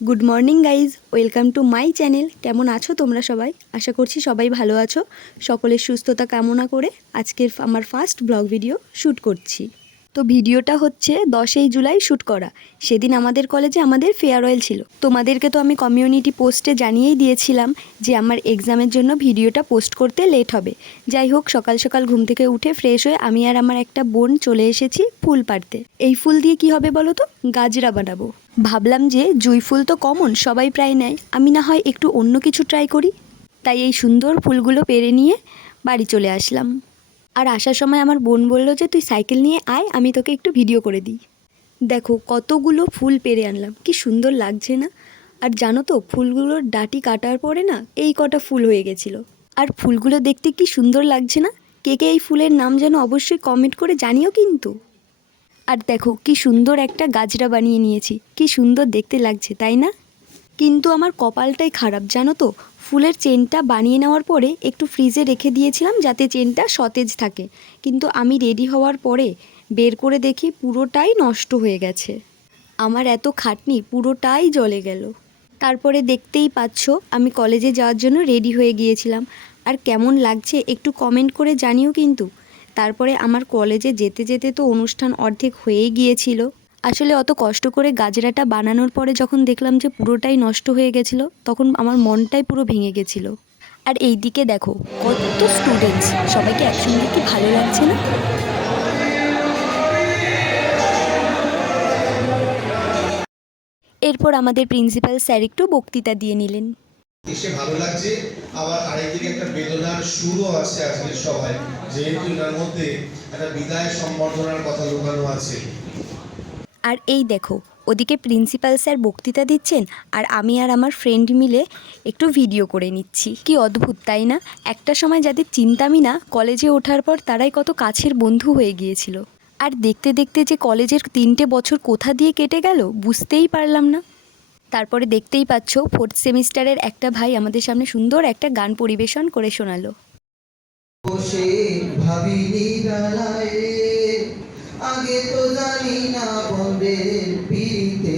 Good morning guys, welcome to my channel. কেমন আছো তোমরা সবাই? আশা করছি সবাই ভালো আছো। সকলের সুস্থতা কামনা করে আজকের আমার ফার্স্ট ব্লগ ভিডিও শ্যুট করছি। তো ভিডিওটা হচ্ছে 10ই জুলাই শ্যুট করা। সেদিন আমাদের কলেজে আমাদের ফেয়ারওয়েল ছিল। তোমাদেরকে তো আমি কমিউনিটি পোস্টে জানিয়েই দিয়েছিলাম যে আমার এক্সামের জন্য ভিডিওটা পোস্ট করতে লেট হবে। যাই হোক, সকাল সকাল ঘুম থেকে উঠে ফ্রেশ হয়ে আমি আর আমার একটা বোন চলে এসেছি ফুল পাড়তে। এই ফুল দিয়ে কি হবে বলো তো? গাজরা বানাবো। ভাবলাম যে জুঁই ফুল তো কমন, সবাই প্রায় নেয়, আমি না হয় একটু অন্য কিছু ট্রাই করি। তাই এই সুন্দর ফুলগুলো পেরে নিয়ে বাড়ি চলে আসলাম। আর আসার সময় আমার বোন বলল যে তুই সাইকেল নিয়ে আয়, আমি তোকে একটু ভিডিও করে দিই। দেখো কতগুলো ফুল পেরে আনলাম, কি সুন্দর লাগছে না? আর জানো তো, ফুলগুলোর ডাঁটি কাটার পরে না এই কটা ফুল হয়ে গেছিলো। আর ফুলগুলো দেখতে কি সুন্দর লাগছে না? কে কে এই ফুলের নাম যেন অবশ্যই কমেন্ট করে জানিও কিন্তু। আর দেখো কি সুন্দর একটা গাজরা বানিয়ে নিয়েছি, কি সুন্দর দেখতে লাগছে তাই না? কিন্তু আমার কপালটাই খারাপ জানো তো, ফুলের চেনটা বানিয়ে নেওয়ার পরে একটু ফ্রিজে রেখে দিয়েছিলাম যাতে চেনটা সতেজ থাকে, কিন্তু আমি রেডি হওয়ার পরে বের করে দেখি পুরোটাই নষ্ট হয়ে গেছে। আমার এত খাটনি পুরোটাই জ্বলে গেল। তারপরে দেখতেই পাচ্ছ আমি কলেজে যাওয়ার জন্য রেডি হয়ে গিয়েছিলাম। আর কেমন লাগছে একটু কমেন্ট করে জানিও কিন্তু। তারপরে আমার কলেজে যেতে যেতে তো অনুষ্ঠান অর্ধেক হয়েই গিয়েছিল। আসলে অত কষ্ট করে গাজরাটা বানানোর পরে যখন দেখলাম যে পুরোটাই নষ্ট হয়ে গেছিলো, তখন আমার মনটাই পুরো ভেঙে গেছিলো। আর এই দিকে দেখো কত স্টুডেন্টস, সবাইকে একসঙ্গে কি ভালো লাগছে না? এরপর আমাদের প্রিন্সিপাল স্যার একটু বক্তৃতা দিয়ে নিলেন। এসে ভালো লাগছে, আবার আরেকদিকে একটা বেদনার সুরও আছে আজকের সবাই, যেহেতু এর মধ্যে একটা বিদায় সম্বর্ধনার কথা লুকানো আছে। আর এই দেখো ওদিকে প্রিন্সিপাল স্যার বক্তৃতা দিচ্ছেন আর আমি আর আমার ফ্রেন্ড মিলে একটু ভিডিও করে নিচ্ছি। কি অদ্ভুত তাই না? একটা সময় যাদের চিন্তামই না, কলেজে ওঠার পর তারাই কত কাছের বন্ধু হয়ে গিয়েছিল। আর দেখতে দেখতে যে কলেজের 3টে বছর কোথা দিয়ে কেটে গেল বুঝতেই পারলাম না। তারপরে দেখতেই পাচ্ছ 4th সেমিস্টারের একটা ভাই আমাদের সামনে সুন্দর একটা গান পরিবেশন করে শোনালো। বসে ভাবিনি দাঁড়ায়, আগে তো জানি না বন্ধের পিড়িতে।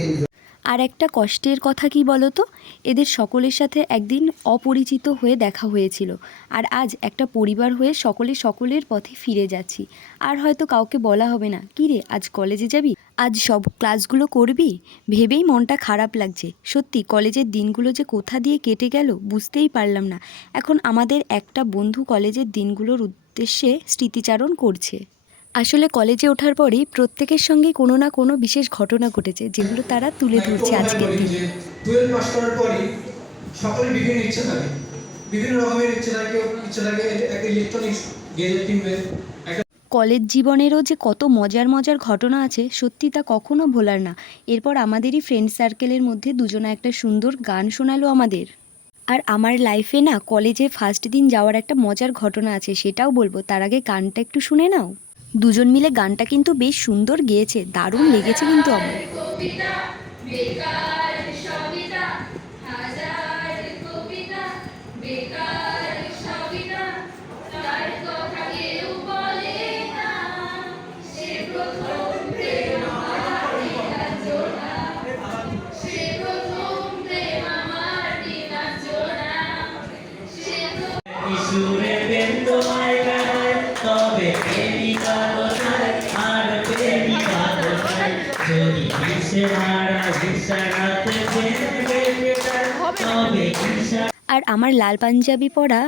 আর একটা কষ্টের কথা কি বলো তো, এদের সকলের সাথে একদিন অপরিচিত হয়ে দেখা হয়েছিল, আর আজ একটা পরিবার হয়ে সকলে সকলের পথে ফিরে যাচ্ছি। আর হয়তো কাউকে বলা হবে না, কী রে আজ কলেজে যাবি, আজ সব ক্লাসগুলো করবি, ভেবেই মনটা খারাপ লাগছে। সত্যি কলেজের দিনগুলো যে কোথা দিয়ে কেটে গেল বুঝতেই পারলাম না। এখন আমাদের একটা বন্ধু কলেজের দিনগুলোর উদ্দেশ্যে স্মৃতিচারণ করছে। আসলে কলেজে ওঠার পরেই প্রত্যেকের সঙ্গে কোনো না কোনো বিশেষ ঘটনা ঘটেছে, যেগুলো তারা তুলে ধরছে আজকের দিনে। 12 পাস করার পরই সকলের বিভিন্ন ইচ্ছা থাকে, বিভিন্ন রকমের ইচ্ছা থাকে। ইচ্ছা থাকে একটা ইলেকট্রনিক্স গ্যাজেট কিনবে। কলেজ জীবনেরও যে কত মজার মজার ঘটনা আছে, সত্যি তা কখনো ভোলার না। এরপর আমাদেরই ফ্রেন্ড সার্কেলের মধ্যে দুজনা একটা সুন্দর গান শোনালো আমাদের। আর আমার লাইফে না কলেজে ফার্স্ট দিন যাওয়ার একটা মজার ঘটনা আছে, সেটাও বলবো। তার আগে গানটা একটু শুনে নাও। দুজন মিলে গানটা কিন্তু বেশ সুন্দর গেয়েছে, দারুণ লেগেছে কিন্তু আমার। সুরে বেন্দ মাইকায় তবে প্রেমিকা কোথায়, আর প্রেমিকা কোথায়, যদি বিশ্বে হারা বিছানাতে তবে আর আমার লাল পাঞ্জাবি পরা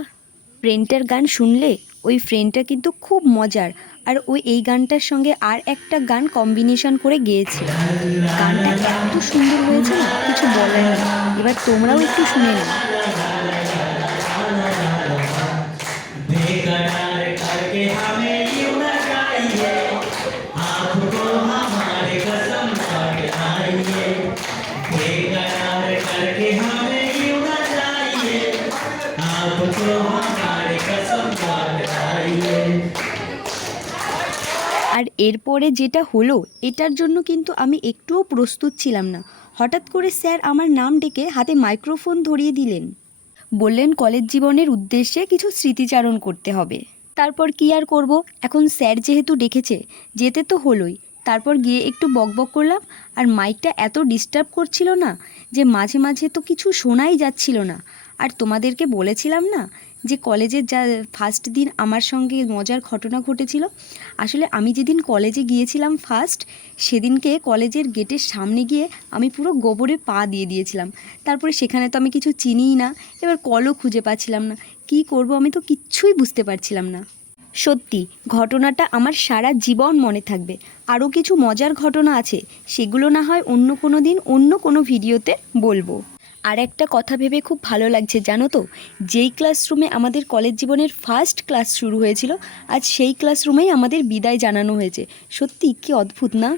ফ্রেন্ডটার গান শুনলে, ওই ফ্রেন্ডটা কিন্তু খুব মজার। আর ওই এই গানটার সঙ্গে আর একটা গান কম্বিনেশন করে গেয়েছে। গানটা এত সুন্দর হয়েছে না, কিছু বলার নেই। এবার তোমরাও একটু শুনে নাও। बेकरार करके हमें यूं न जाइए, आपको हमारे कसम बात आइए, बेकरार करके हमें यूं न जाइए, आपको हमारे कसम बात आइए। আর এরপরে যেটা হলো, এটার জন্য কিন্তু আমি একটুও প্রস্তুত ছিলাম না। হঠাৎ করে স্যার আমার নাম ডেকে হাতে মাইক্রোফোন ধরিয়ে দিলেন, বললেন কলেজ জীবনের উদ্দেশ্যে কিছু স্মৃতিচারণ করতে হবে। তারপর কি আর করব, এখন স্যার যেহেতু ডেকেছে যেতে তো হলোই। তারপর গিয়ে একটু বকবক করলাম, আর মাইকটা এত ডিস্টার্ব করছিল না যে মাঝে মাঝে তো কিছু শোনাই যাচ্ছিল না। আর তোমাদেরকে বলেছিলাম না যে কলেজের যা ফার্স্ট দিন আমার সঙ্গে মজার ঘটনা ঘটেছিল। আসলে আমি যেদিন কলেজে গিয়েছিলাম ফার্স্ট, সেদিনকে কলেজের গেটের সামনে গিয়ে আমি পুরো গোবরে পা দিয়ে দিয়েছিলাম। তারপরে সেখানে তো আমি কিছু চিনিই না, এবার কলও খুঁজে পাচ্ছিলাম না, কি করব আমি তো কিচ্ছুই বুঝতে পারছিলাম না। সত্যি ঘটনাটা আমার সারা জীবন মনে থাকবে। আরও কিছু মজার ঘটনা আছে, সেগুলো না হয় অন্য কোনো দিন অন্য কোনো ভিডিওতে বলবো। আর একটা কথা ভেবে খুব ভালো লাগছে জানো তো, যেই ক্লাসরুমে আমাদের কলেজ জীবনের ফার্স্ট ক্লাস শুরু হয়েছিল, আজ সেই ক্লাসরুমেই আমাদের বিদায় জানানো হয়েছে। সত্যি কি অদ্ভুত না?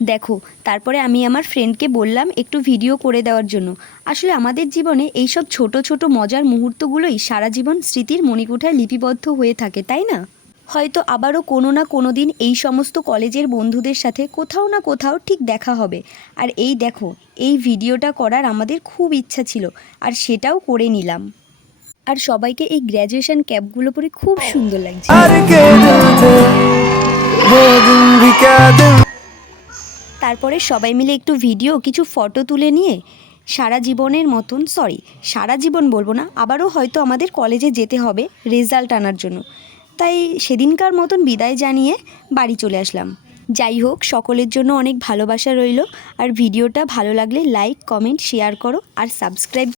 দেখো, তারপরে আমি আমার ফ্রেন্ডকে বললাম একটু ভিডিও করে দেওয়ার জন্য। আসলে আমাদের জীবনে এইসব ছোট ছোট মজার মুহূর্তগুলোই সারা জীবন স্মৃতির মণিকোঠায় লিপিবদ্ধ হয়ে থাকে, তাই না? হয়তো আবারও কোনো না কোনো দিন এই সমস্ত কলেজের বন্ধুদের সাথে কোথাও না কোথাও ঠিক দেখা হবে। আর এই দেখো, এই ভিডিওটা করার আমাদের খুব ইচ্ছা ছিল, আর সেটাও করে নিলাম। আর সবাইকে এই গ্র্যাজুয়েশন ক্যাপগুলো পরে খুব সুন্দর লাগছে। তারপরে সবাই মিলে একটু ভিডিও, কিছু ফটো তুলে নিয়ে সারা জীবনের মতন, সারা জীবন বলবো না, আবারও হয়তো আমাদের কলেজে যেতে হবে রেজাল্ট আনার জন্য। তাই সেদিনকার মতন বিদায় জানিয়ে বাড়ি চলে আসলাম। যাই হোক, সকলের জন্য অনেক ভালোবাসা রইল। আর ভিডিওটা ভালো লাগলে লাইক, কমেন্ট, শেয়ার করো আর সাবস্ক্রাইব